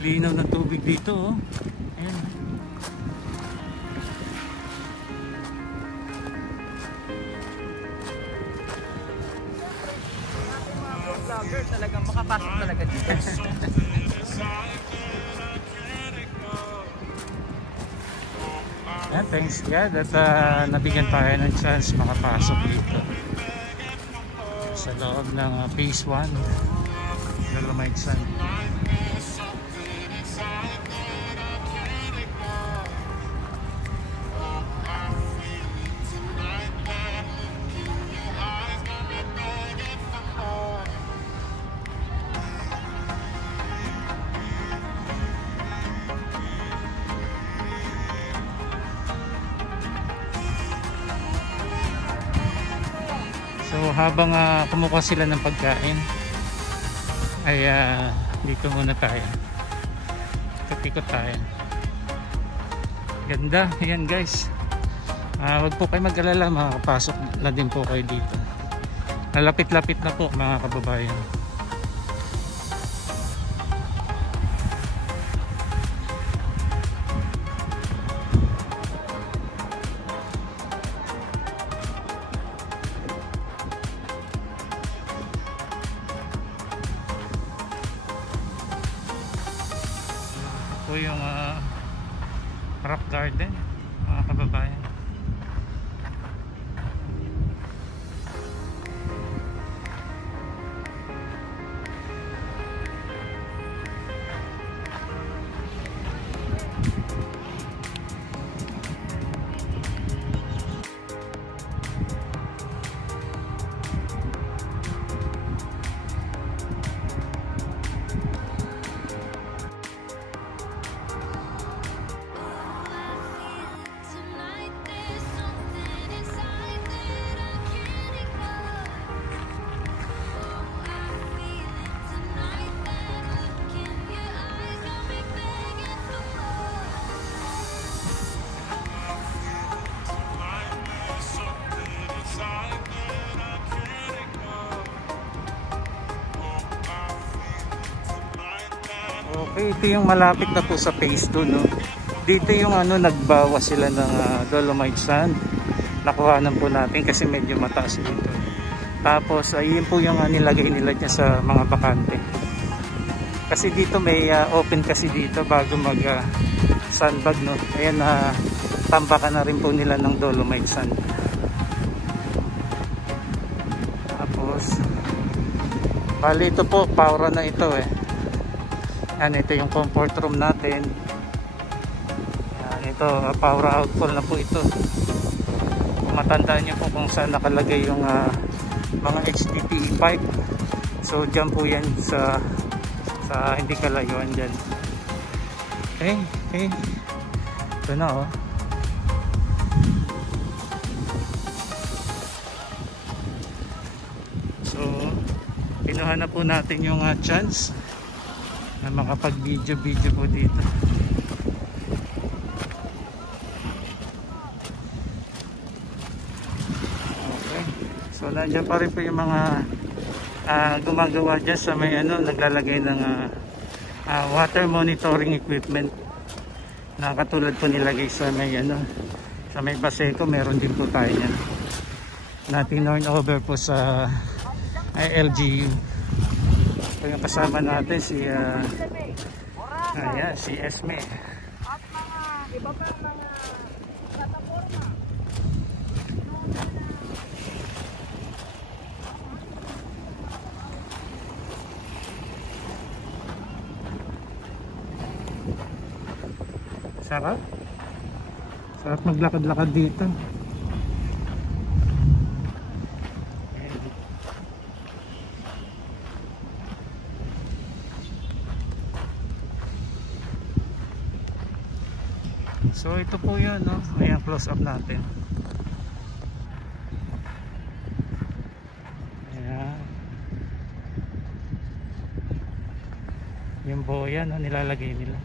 Linaw na tubig dito, oh. Ayan. Vlogger talagang makapasok talaga dito. Yeah, thanks God at nabigyan tayo ng chance makapasok dito sa loob ng phase 1 Dolomite Sand. So habang kumukuha sila ng pagkain ay dito muna tayo, ikot-ikot tayo. Ganda, yan guys. Wag po kayo mag-alala, makakapasok na din po kayo dito. Nalapit-lapit na po mga kababayan. Po yung rock garden mga kababayan. Okay, ito yung malapit na po sa phase 2, no? Dito yung nagbawas sila ng Dolomite Sand. Nakuhanan po natin kasi medyo mataas dito. Tapos ayun po yung nilagay nila dyan sa mga bakante. Kasi dito may open kasi dito bago mag sandbag, no? Ayan, tambakan na rin po nila ng Dolomite Sand. Tapos bali ito po, paura na ito eh. Yan, ito yung comfort room natin. Yan, ito, power outfall na po ito. Kung matandaan nyo po kung saan nakalagay yung mga HDPE pipe. So, dyan po yan sa hindi kalayuan dyan. Okay, okay. Ito na oh. So, kinuha na po natin yung chance na makapag-video po dito. Okay. So, nandiyan pa rin po yung mga gumagawa dyan sa may naglalagay ng water monitoring equipment na katulad po nilagay sa may sa may Baseco. Meron din po tayo yan na tinurn over po sa LGU. So yung kasama natin si ayan, si Esme at mga iba pa ng plataforma. Sarap maglakad-lakad dito. So ito po yun, no? Ayan, close up natin. Ayan. Yung boya, no? Nilalagay nila.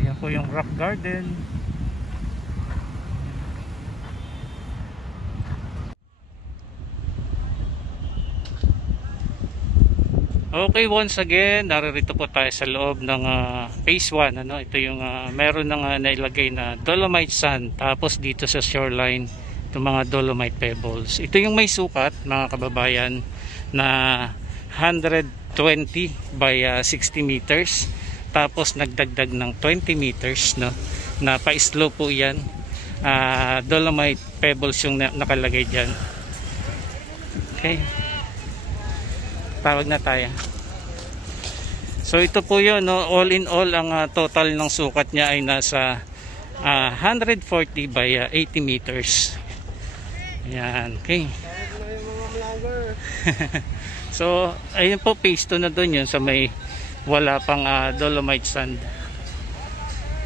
Ayan po yung rock garden. Okay, once again, naririto po tayo sa loob ng phase 1. Ito yung meron ng nailagay na Dolomite sand, tapos dito sa shoreline itong mga Dolomite pebbles. Ito yung may sukat, mga kababayan, na 120 by 60 meters, tapos nagdagdag ng 20 meters, no, na pa-slope po yan. Dolomite pebbles yung nakalagay dyan. Okay, tawag na tayo. So ito po yun, no? All in all, ang total ng sukat niya ay nasa 140 by 80 meters. Ayan, okay. So ayun po, phase 2 na doon yun sa may wala pang Dolomite sand.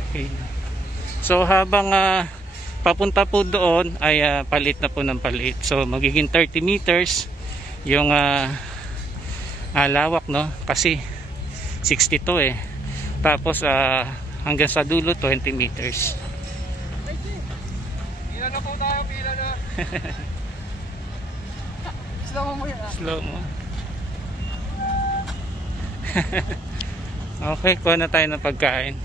Okay. So habang papunta po doon ay palit na po ng palit. So magiging 30 meters yung lawak, no, kasi 62 tapos hanggang sa dulo 20 meters. Pila na po tayo, pila na. Slow mo yan. Slow mo. Okay, kuha na tayo ng pagkain.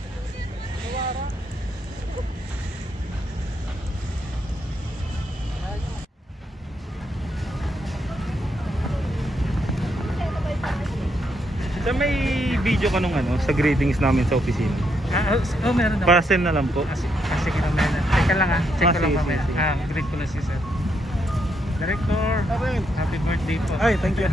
Sa may video ka nung sa greetings namin sa opisina. Meron na. Para send na lang po. Sige na, meron. Teka lang check ko lang mamaya. Greet ko na si sir. Director, happy birthday po. Ay, thank you.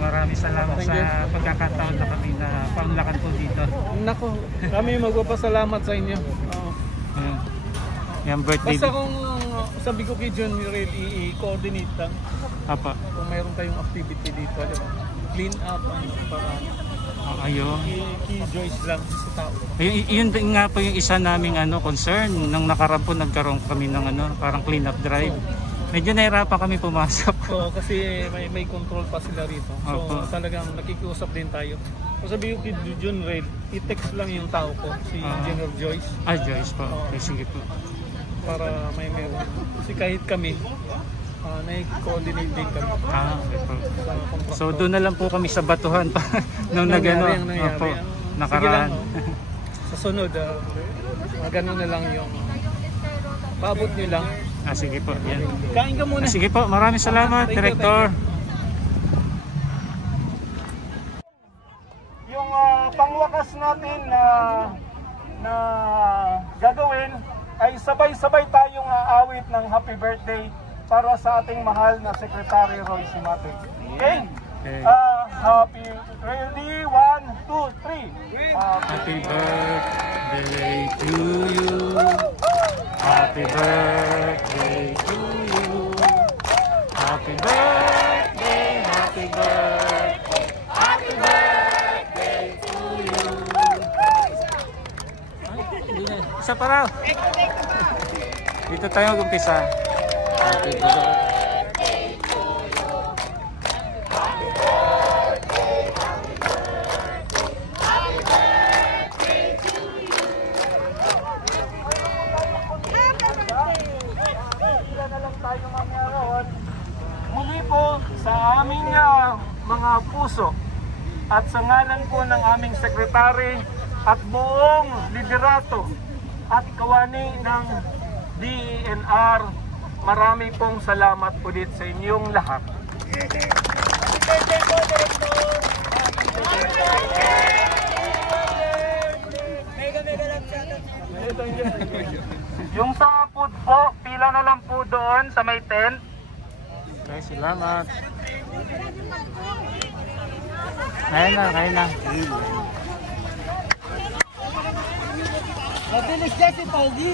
Maraming salamat sa pagkakataon na kami na paunlakan po dito. Nako, kami magpapasalamat sa inyo. Yung birthday. Basta kung sabi ko kay John Mirel, i-coordinate lang. Apa. Kung mayroon kayong activity dito, di ba? Clean up ang parang ayun. Joyce lang sa tao. Yun din nga po yung isa naming concern. Nang nakaraan po nagkaroon kami ng parang clean up drive. Medyo nahirapan kami pumasok. So, kasi may control pa sila rito. So talagang nakikiusap din tayo. Kung sabi ko kay John Red, i-text lang yung tao ko, si General Joyce. Joyce po. Okay, sige po. Para may meron. Kasi kahit kami, na-coordinate din kami. Okay po. So doon na lang po kami sa batuhan pa nung nakaraan. Sa sunod, gano'n na lang yung paabot nyo lang. Sige po. Yan. Kain ka muna. Sige po. Maraming salamat, Director. Yung pangwakas natin na gagawin ay sabay-sabay tayong aawit ng happy birthday para sa ating mahal na Secretary Roy Simate. Okay? Happy ready 1, 2, 3. Happy birthday to you. Happy birthday to you. tara. Dito tayo mag-umpisa. Muli po sa aming mga puso at sa ngalan po ng aming sekretary at buong liderato at kawani ng DENR, marami pong salamat ulit sa inyong lahat. Yung sa food po, pila na lang po doon sa may tent. Okay, salamat. Kaya na. Mabilis dyan si Pogi.